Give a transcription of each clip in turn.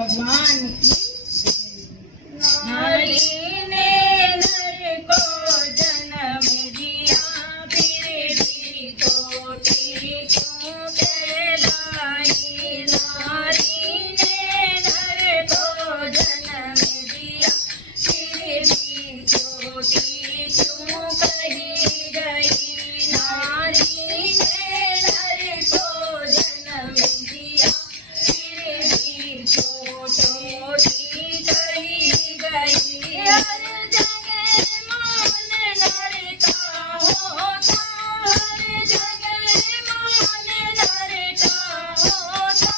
भगवान की नारी ने नर को जन्म दिया, फिर भी छोटी क्यों कहलाई। नारी ने नर को जन्म दिया, फिर भी छोटी क्यों कही गई। नारी ने नर को जन्म दिया, फिर भी छोटी कही गई। हर जगह मान नर का होता, हर जगह मान नर का होता।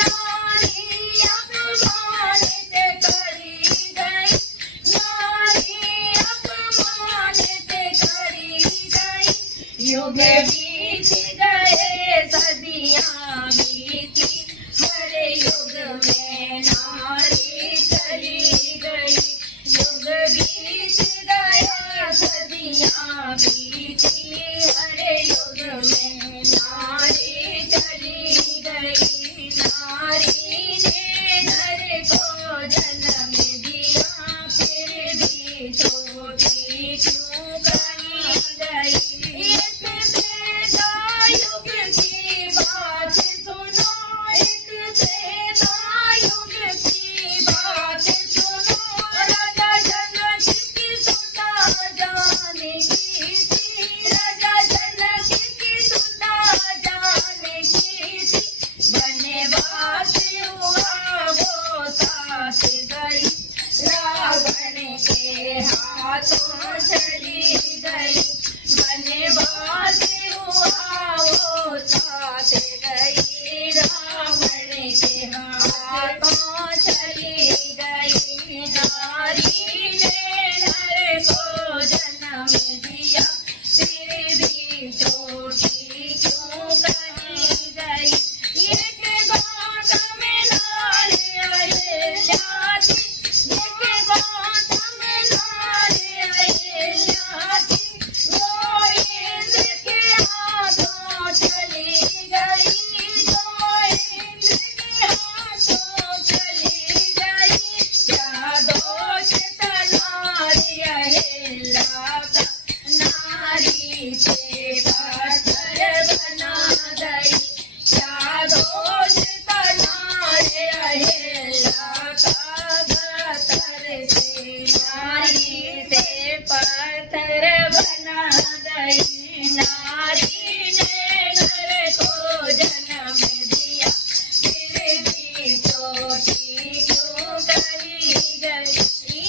नारी अपमानित करी गई, नारी अपमानित करी गई। युग बीत गए सदियां बीती, हर युग में नारी चली गई। युग बीत गया सदियां बीती, हर युग में नारी चली गई। नारी ने नर को जन्म दिया, फिर भी छोटी क्यों कही गई। एक त्रेता युग की बात सुनो, एक त्रेता युग की बात सुनो। राजा जनक की सुता जाने की थी, राजा जनक की सुता जाने की थी। वनवास हुआ वो साथ गई, रावण के हाथों चली गई। वनवास हुआ वो साथ गई, रावण के हाथों चली गई। नारी ने नर को जन्म दिया, फिर भी छोटी क्यों कही गई। एक गौतम नारी अहिल्या थी, एक गौतम नारी अहिल्या थी। वो इंद्र के हाथों चली गई, वो इंद्र के हाथों चली गई। क्या दोष था नारी अहिल्या का, नारी से पत्थर बना गई। क्या दोष था नारी अहिल्या का, पत्थर से नारी से पत्थर बना गई। नारी ने नर को जन्म दिया, फिर भी छोटी क्यों कही गई।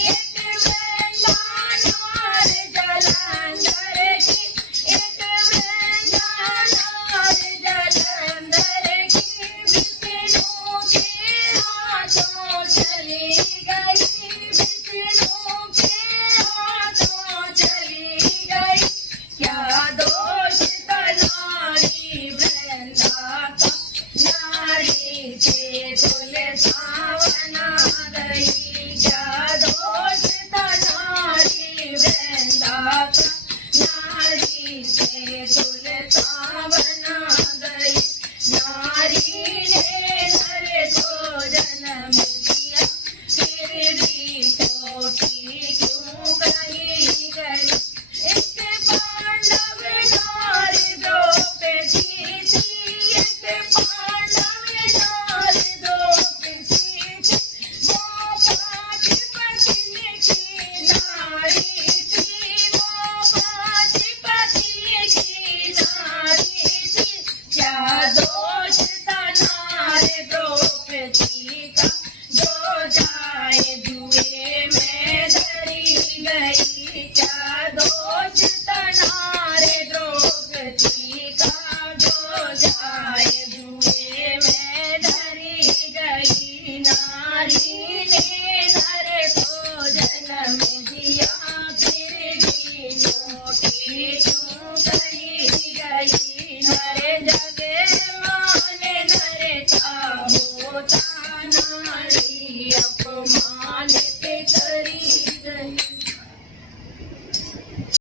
एक वृंदा नार जलंधर की, एक वृंदा नार जलंधर की। विष्णु के हाथों चली गई, विष्णु के हाथों चली गई। क्या दोष था नारी वृंदा का, नारी से तुलसा बना गई। क्या दोष था नारी वृंदा का, नारी से तुलसा बना गई। नारी ने नर को जन्म दिया, फिर भी छोटी क्यों कही गई। एक पांडव नारी द्रौपदी थी, एक पांडव नारी द्रौपदी थी। वो पांच पत्नी की नारी थी, वो पांच पति की नारी थी। क्या दोष था नारी द्रौपदी का, जो जाए जुए में धरी गई। क्या दोष था नारी द्रौपदी का, जो जाए जुए में धरी गई। नारी ने नर को जन्म दिया, फिर भी छोटी क्यों कही गई।